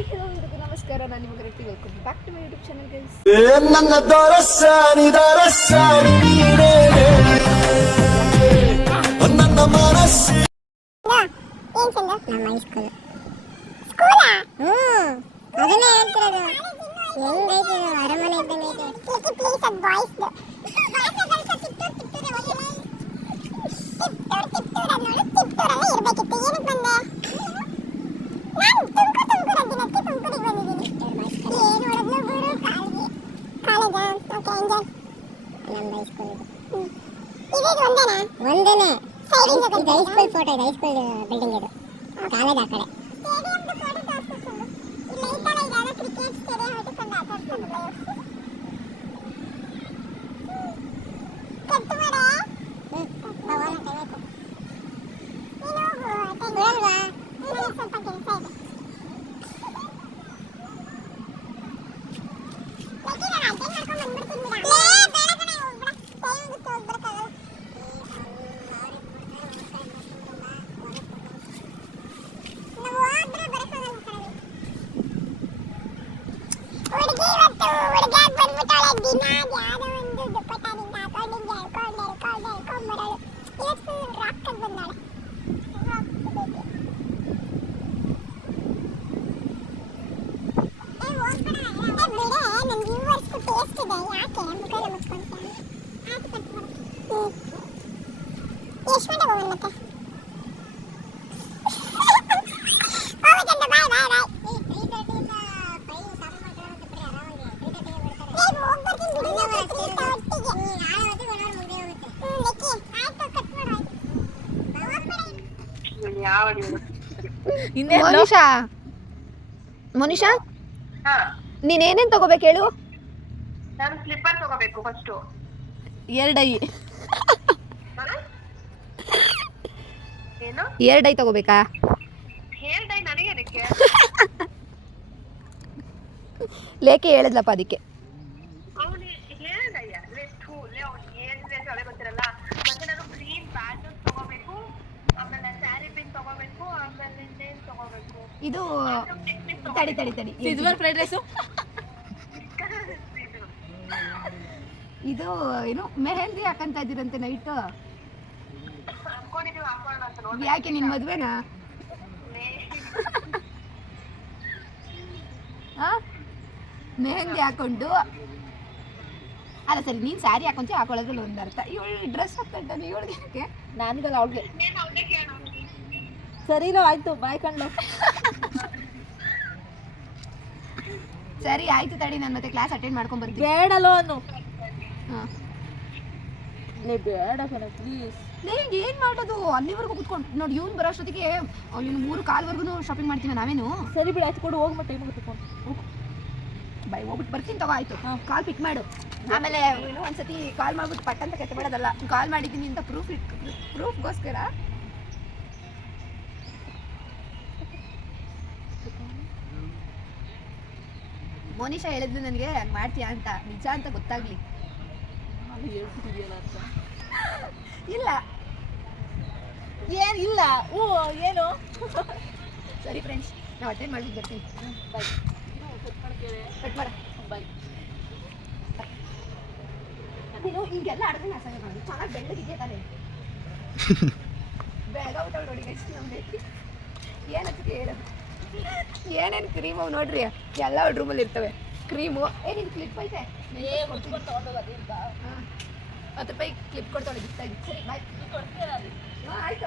Hi hello ಎಲ್ಲರಿಗೂ ನಮಸ್ಕಾರ. ನಾನು ನಿಮ್ಮ ಗೆಳತಿ. Welcome back to my YouTube channel guys. ನನ್ನ ದೊರಸಾನಿ ನನ್ನ ಮನಸ್ಸಿ ಏನ್ ಚಂದ ನಮ್ಮ ಸ್ಕೂಲ್ ಸ್ಕೂಲಾ ಅದನ್ನೇ ಹೇಳ್ತಿರೋದು. ಹೆಂಗೈತೆ ಅರಮನೆ ಇದ್ದಂಗೆ ಐತೆ. ಪ್ಲೀಸ್ ಅದು ಬಾಯ್ಸ್ ತಿಪ್ಟೂರಲ್ಲಿ ಇರ್ಬೇಕಿತ್ತು. ಏನಕ್ಕೆ ಬಂದೆ? ನಾನು ತುಮಕೂರಿಗೆ ಬಂದಿದ್ದೀನಿ. ಏನು ಹೊಡೆದ್ಲು ಬಿಡು. ಕಾಲೇಜಾ? Okay enjoy. ನಮ್ಮ ಹೈಸ್ಕೂಲ್ ಇದು ಒಂದೇನಾ? ಸೈಡಿಂದ ಇದು ಹೈಸ್ಕೂಲ್ ಫೋಟೋ ಇದೆ. ಹೈಸ್ಕೂಲ್ ಬಿಲ್ಡಿಂಗ್ ಇದು. ಕಾಲೇಜ್ ಆ ಕಡೆ. ಸ್ಟೇಡಿಯಂದು ಫೋಟೋ ತೋರಿಸ್ತೀನಿ. ಇಲ್ಲ ಇತ್ತಲ್ಲ ಇದೆಲ್ಲ ಕ್ರಿಕೆಟ್ ಸ್ಟೇಡಿಯಂ ಇಟ್ಕೊಂಡು ಆಟ ಆಡ್ತಿದ್ರಲ್ಲ. ಕಟ್ ಮಾಡೆ. ಬಾವನ ಟೈಮ್ ನೀನು ಹೋಗು. ಸ್ವಲ್ಪ ಕೆಲಸ ಇದೆ. ಮೋನಿಶಾ ನೀನೇನೇನ್ ತಗೋಬೇಕು ಹೇಳು? ನಾನು ಸ್ಲಿಪ್ಪರ್ ತಗೋಬೇಕು ಫಸ್ಟ್. ಎರಡೈ ಏನು ಎರಡೈ ತಗೋಬೇಕಾ? ಹೇಳ್ದೈ ನನಗೇನಕ್ಕೆ? ಲೇಕೆ ಹೇಳಿದ್ಲಪ್ಪ ಅದಕ್ಕೆ. ಅವನು ಹೇಳ್ದಯ್ಯ ಲೆಫ್ಟ್ ಅವ್ನು ಏನಿದೆ ಅಂತ ಅವಳೆ ಗೊತ್ತಿರಲ್ಲ. ಮತ್ತೆ ನಾನು ಗ್ರೀನ್ ಬ್ಯಾಟ್ ತಗೋಬೇಕು, ಆಮೇಲೆ ಸ್ಯಾರಿ ಪಿನ್ ತಗೋಬೇಕು, ಆಮೇಲೆ ಇನ್ನೇನು ತಗೋಬೇಕು? ಇದು ತಡಿ ಸಿಲ್ವರ್ ಫ್ರೈಡ್ ರೈಸು. ಇದು ಏನು ಮೆಹಂದಿ ಹಾಕಂತ ಇದ್ದೀರಂತೆ ನೈಟ್. ಅನ್ಕೊಂಡಿದೀವಿ ಹಾಕೋಣ ಅಂತ ನೋಡಿ. ಯಾಕೆ ನಿನ್ ಮದ್ವೆನಾ? ಮೆಹಂದಿ ಹಾಕೊಂಡು ಅಲ್ಲ ಸರಿ, ನೀನ್ ಸ್ಯಾರಿ ಹಾಕೊಂತ ಹಾಕೊಳ್ಳೋದ್ರಲ್ಲಿ ಒಂದು ಅರ್ಥ. ಇವಳು ಡ್ರೆಸ್ ಹಾಕ್ತಾನೆ ಇವಳಿಗೆ, ನಾನಿಗಲ್ಲ ಅವಳಿಗೆ. ಸರಿನೋ ಆಯ್ತು, ಬಾಯ್ ಕಣ್ಣ. ಸರಿ ಆಯ್ತು ತಡಿ, ನಾನು ಮತ್ತೆ ಕ್ಲಾಸ್ ಅಟೆಂಡ್ ಮಾಡ್ಕೊಂಡ್ ಬರ್ತೀನಿ. ಬೇಡಲ್ಲೋ ಅನ್ನು. ಬೇಡ ಕಣ ಪ್ಲೀಸ್. ಏನ್ ಮಾಡೋದು? ಅಲ್ಲಿವರೆಗೂ ಕುತ್ಕೊಂಡು ನೋಡಿ, ಇವ್ನು ಬರೋ ಅಷ್ಟೊತ್ತಿಗೆ ಇವ್ನು 3:15 ಶಾಪಿಂಗ್ ಮಾಡ್ತೀವಿ ನಾವೇನು. ಸರಿ ಬಿಡು ಆಯ್ತು, ಕೊಡು ಹೋಗ್ಬಿಟ್ಟು ಟೈಮ್ ಕುತ್ಕೊಂಡು ಬೈ ಹೋಗ್ಬಿಟ್ಟು ಬರ್ತೀನಿ ತಗೋ. ಆಯ್ತು, ಕಾಲ್ ಪಿಕ್ ಮಾಡು. ಆಮೇಲೆ ಏನೋ ಒಂದ್ಸತಿ ಕಾಲ್ ಮಾಡ್ಬಿಟ್ಟು ಪಟ್ ಅಂತ ಕೆಟ್ಟ ಬಿಡೋದಲ್ಲ. ಕಾಲ್ ಮಾಡಿದ್ದೀನಿ ಅಂತ ಪ್ರೂಫ್ಗೋಸ್ಕರ. ಮೋನಿಶಾ ಹೇಳಿದ್ಲು ನನಗೆ ಹಂಗೆ ಮಾಡ್ತೀಯಾ ಅಂತ. ನಿಜ ಅಂತ ಗೊತ್ತಾಗ್ಲಿ. ಇಲ್ಲ ಏನಿಲ್ಲ. ಏನು ಸರಿ ಫ್ರೆಂಡ್ಸ್, ನಾವು ಅಟೆಂಡ್ ಮಾಡ್ಬಿಟ್ಟು ಬರ್ತೀನಿ. ಬಾಯ್. ಕಟ್ ಮಾಡ. ಬಾಯ್. ನೀನು ಹಿಂಗೆಲ್ಲ ಆಡಿದ್ರೆ ನಾನು ಮಾಡಿ ಚೆನ್ನಾಗಿ ಬೆಳ್ಳಗಿದೆಯಾ ತಾನೆ? ಬೆಳಗಾವಿಟ ನೋಡಿ ನಮ್ಗೆ ಏನಕ್ಕೆ ಹೇಳೋದು? ಏನೇನು ಕ್ರೀಮು ನೋಡ್ರಿ, ಎಲ್ಲ ರೂಮಲ್ಲಿ ಇರ್ತವೆ ಕ್ರೀಮು. ಏನಿದು ಕ್ಲಿಪ್ ಐತೆ? 10 ರೂಪಾಯಿ ಕ್ಲಿಪ್ ಕೊಡ್ತಾಳೆ. ಸರಿ ಬಾಯ್. ಆಯ್ತು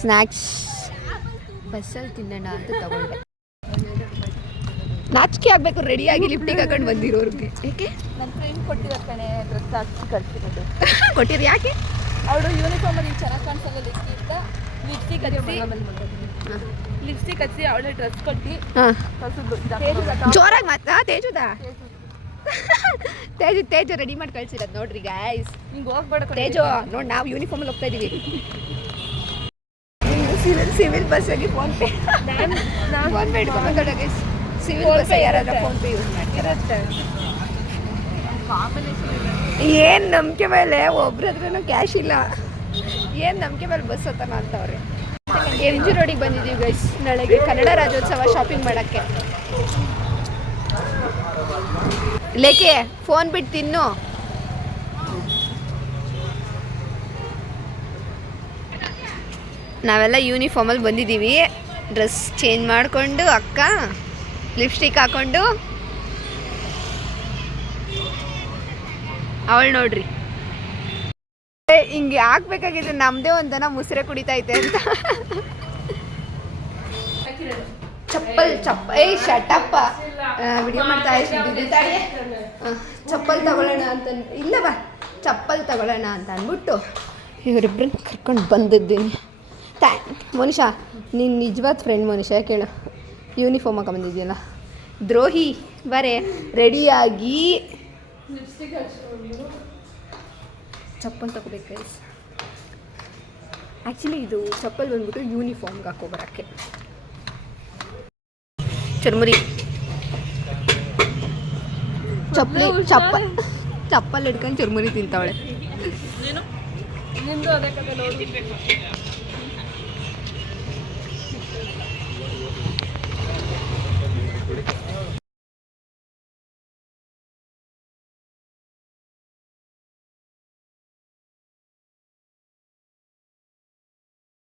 ಸ್ನ್ಯಾಕ್ಸ್ ಬಸ್ಸಲ್ಲಿ ತಿನ್ನೋಣ ಅಂತ ತಗೊಂಡೆ. ನಾಚಿಕೆ ಆಗಬೇಕು ರೆಡಿಯಾಗಿ ಲಿಫ್ಟಿಗೆ ಹಾಕೊಂಡು ಬಂದಿರೋರಿಗೆ. ಏಕೆ? ನನ್ನ ಫ್ರೆಂಡ್ ಕೊಟ್ಟಿದ್ದಾರೆ ಕಣೆ, ಡ್ರೆಸ್ ಹಾಕಿ ಕಳಿಸಿರೋದು. ಕೊಟ್ಟಿರಿ ಯಾಕೆ? ಅವಳು ಯೂನಿಫಾರ್ಮಲ್ಲಿ ಚೆನ್ನಾಗಿ ಕಾಣಿಸಲ್ಲ. ಲಿಪ್ಸ್ಟಿಕ್ ಹಚ್ಚಿ ಅವಳೆ ಡ್ರೆಸ್ ಕೊಟ್ಟು ಜೋರಾಗಿ ಮಾತಾ. ತೇಜುದಾ? ತೇಜು ರೆಡಿ ಮಾಡಿ ಕಳ್ಸಿರೋದು ನೋಡ್ರಿ ಗೈಸ್. ಹಿಂಗೆ ಹೋಗ್ಬೇಡ ತೇಜು. ನೋಡಿ ನಾವು ಯೂನಿಫಾರ್ಮಲ್ಲಿ ಹೋಗ್ತಾ ಇದೀವಿ. ಸಿವಿಲ್ ಬಸ್ಸಾಗಿ ಫೋನ್ ಪೇ ಇಟ್ಕೊಂಡ್ಬಂದೋಡ ಗೈಸ್. ಸಿವಿಲ್ ಬಸ್ ಯಾರಾದ್ರೂ ಫೋನ್ ಪೇ ಯೂಸ್ ಮಾಡ್ತಿರುತ್ತೆ. ಏನು ನಂಬಿಕೆ ಮೇಲೆ ಒಬ್ರ ಹತ್ರನೂ ಕ್ಯಾಶ್ ಇಲ್ಲ. ಏನು ನಂಬಿಕೆ ಮೇಲೆ ಬಸ್ ಹತ್ತನ ಅಂತವ್ರೆ. MG ರೋಡಿಗೆ ಬಂದಿದ್ದೀವಿ ಗೈಸ್, ನಾಳೆಗೆ ಕನ್ನಡ ರಾಜ್ಯೋತ್ಸವ ಶಾಪಿಂಗ್ ಮಾಡೋಕ್ಕೆ. ಲೇಕೆ ಫೋನ್ ಬಿಟ್ಟು ತಿನ್ನು. ನಾವೆಲ್ಲ ಯೂನಿಫಾರ್ಮಲ್ಲಿ ಬಂದಿದ್ದೀವಿ. ಡ್ರೆಸ್ ಚೇಂಜ್ ಮಾಡಿಕೊಂಡು ಅಕ್ಕ ಲಿಪ್ಸ್ಟಿಕ್ ಹಾಕ್ಕೊಂಡು ಅವಳು ನೋಡ್ರಿ ಹಿಂಗೆ ಹಾಕ್ಬೇಕಾಗಿದ್ರೆ ನಮ್ಮದೇ ಒಂದನ ಮುಸ್ರೆ ಕುಡಿತೈತೆ ಅಂತ. ಚಪ್ಪಲ್ ಏಯ್ ಶಟಪ್ಪ ವಿಡಿಯೋ ಮಾಡ್ತಾ ಇದ್ದೀನಿ. ಚಪ್ಪಲ್ ತಗೊಳ್ಳೋಣ ಅಂತ ಇಲ್ಲ ಬಾ ಚಪ್ಪಲ್ ತಗೊಳ್ಳೋಣ ಅಂತ ಅಂದ್ಬಿಟ್ಟು ಇವರಿಬ್ಬರನ್ನ ಕರ್ಕೊಂಡು ಬಂದಿದ್ದೀನಿ. ಮನುಷ್ಯ ನೀನು ನಿಜವಾದ ಫ್ರೆಂಡ್ ಮನುಷ್ಯ ಕೇಳು, ಯೂನಿಫಾರ್ಮ್ ಹಾಕೊ ಬಂದಿದ್ದೀಯಲ್ಲ ದ್ರೋಹಿ. ಬರೇ ರೆಡಿಯಾಗಿ ಚಪ್ಪಲ್ ತಗೋಬೇಕು ಗೈಸ್. ಆ್ಯಕ್ಚುಲಿ ಇದು ಚಪ್ಪಲ್ ಬಂದ್ಬಿಟ್ಟು ಯೂನಿಫಾರ್ಮ್ಗೆ ಹಾಕೋಬರೋಕ್ಕೆ. ಚುರ್ಮುರಿ ಚಪ್ಪಲ್ ಹಿಡ್ಕೊಂಡು ಚುರ್ಮುರಿ ತಿಂತಾವಳೆ.